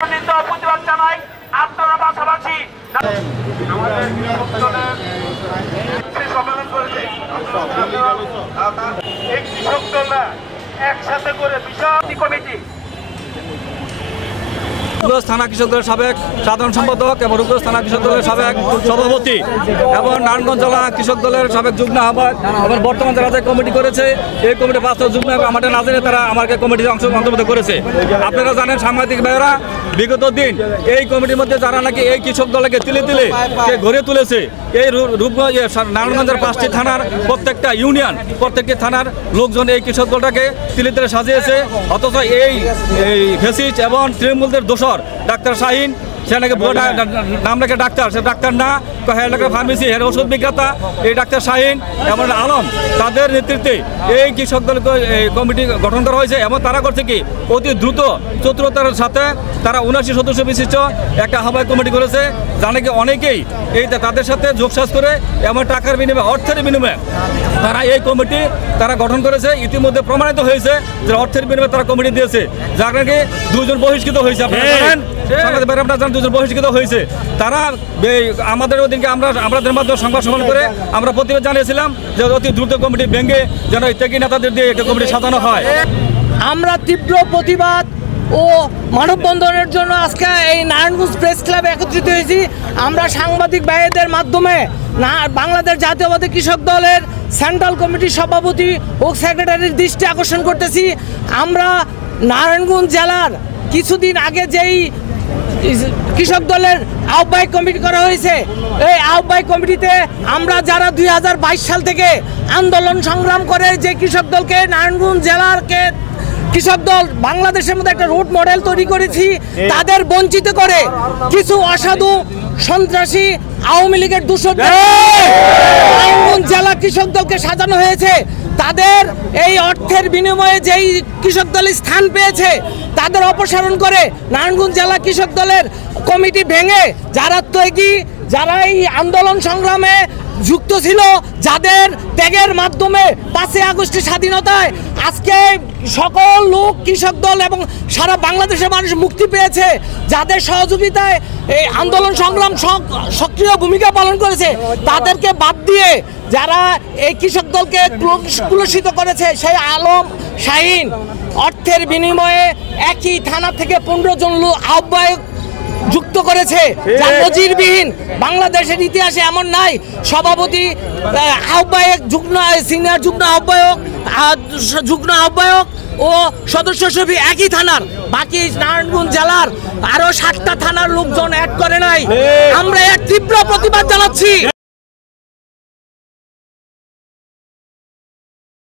প্রতিবাদ জানাই আপনারা পাশাপাশি সম্মেলন করেছে কৃষক দলরা একসাথে করে বিশাল কমিটি থানা কৃষক দলের সাবেক সাধারণ সম্পাদক এবং রূপগঞ্জ থানা কৃষক দলের সাবেক সভাপতি এবং নারায়ণগঞ্জ জেলা কৃষক দলের সাবেক যুগ্ম আহ্বায়ক এবং বর্তমান যারা যে কমিটি করেছে এই কমিটি বাস্তব যুগ্ম আমাদের না জেনে তারা আমাকে কমিটিতে অংশগ্রহণ করেছে। আপনারা জানেন সাংবাদিক ভাইয়েরা বিগত দিন এই কমিটির মধ্যে যারা নাকি এই কৃষক দলকে তিলে তিলে গড়ে তুলেছে এই রূপগঞ্জ নারায়ণগঞ্জের 5টি থানার প্রত্যেকটা ইউনিয়ন প্রত্যেকটি থানার লোকজন এই কৃষক দলটাকে তিলে তিলে সাজিয়েছে। অথচ এই ফেসিস্ট এবং তৃণমূলদের দোষর ডাক্তার শাহিন সে নাকি নাম রেখে ডাক্তার, সে ডাক্তার না, হ্যাঁ লেখা ফার্মেসি, হ্যাঁ ওষুধ বিক্রেতা এই ডাক্তার শাহিন এবং আলম তাদের নেতৃত্বে এই কৃষক দল কমিটি গঠন করা হয়েছে এবং তারা করছে কি অতি দ্রুত চতুরতার সাথে তারা 79 সদস্য বিশিষ্ট একটা আহ্বায়ক কমিটি করেছে, যা নাকি অনেকেই এই তাদের সাথে যোগসাজ করে এমন টাকার বিনিময়ে অর্থের বিনিময়ে তারা এই কমিটি তারা গঠন করেছে। ইতিমধ্যে প্রমাণিত হয়েছে যে অর্থের বিনিময়ে তারা কমিটি দিয়েছে, যার নাকি 2 জন বহিষ্কৃত হয়েছে। আপনারা জানেন দুজন বহিষ্কৃত হয়েছে। তারা আমাদের ওদিনকে আমাদের মাধ্যমে সংবাদ সম্মেলন করে আমরা প্রতিবাদ জানিয়েছিলাম যে অতি দ্রুত কমিটি ভেঙে যেন ত্যাগী নেতাদের দিয়ে একটা কমিটি সাজানো হয়। আমরা তীব্র প্রতিবাদ ও মানববন্ধনের জন্য আজকে এই নারায়ণগঞ্জ প্রেস ক্লাবে একত্রিত হয়েছি। আমরা সাংবাদিক ভাইদের মাধ্যমে বাংলাদেশ জাতীয়বাদী কৃষক দলের সেন্ট্রাল কমিটির সভাপতি ও সেক্রেটারির দৃষ্টি আকর্ষণ করতেছি। আমরা নারায়ণগঞ্জ জেলার কিছুদিন আগে যেই কৃষক দলের আহ্বায়ক কমিটি করা হয়েছে, এই আহ্বায়ক কমিটিতে আমরা যারা 2022 সাল থেকে আন্দোলন সংগ্রাম করে যে কৃষক দলকে নারায়ণগঞ্জ জেলারকে কৃষক দল বাংলাদেশের মধ্যে একটা রোড মডেল তৈরি করেছি, তাদের বঞ্চিত করে কিছু অসাধু সন্ত্রাসী আওয়ামী লীগের দূষণ নারায়ণগঞ্জ জেলা কৃষক দলকে সাজানো হয়েছে। তাদের এই অর্থের বিনিময়ে যেই কৃষক দল স্থান পেয়েছে তাদের অপসারণ করে নারায়ণগঞ্জ জেলা কৃষক দলের কমিটি ভেঙে যারা ত্যাগী, যারা এই আন্দোলন সংগ্রামে যুক্ত ছিল, যাদের ত্যাগের মাধ্যমে 5 আগস্টের স্বাধীনতায় আজকে সকল লোক কৃষক দল এবং সারা বাংলাদেশের মানুষ মুক্তি পেয়েছে, যাদের সহযোগিতায় এই আন্দোলন সংগ্রাম সক্রিয় ভূমিকা পালন করেছে, তাদেরকে বাদ দিয়ে যারা এই কৃষক দলকে কুলুষিত করেছে সেই আলম শাহিন অর্থের বিনিময়ে একই থানা থেকে 15 জন আহ্বায়ক যুক্ত করেছে, যা নজিরবিহীন। বাংলাদেশের ইতিহাসে এমন নাই। সভাপতি, আহ্বায়ক, সিনিয়র যুগ্ম আহ্বায়ক ও সদস্য সভ্য একই থানার, বাকি নারায়ণগঞ্জ জেলার আরো 7টা থানার লোকজন অ্যাড করে নাই। আমরা এর তীব্র প্রতিবাদ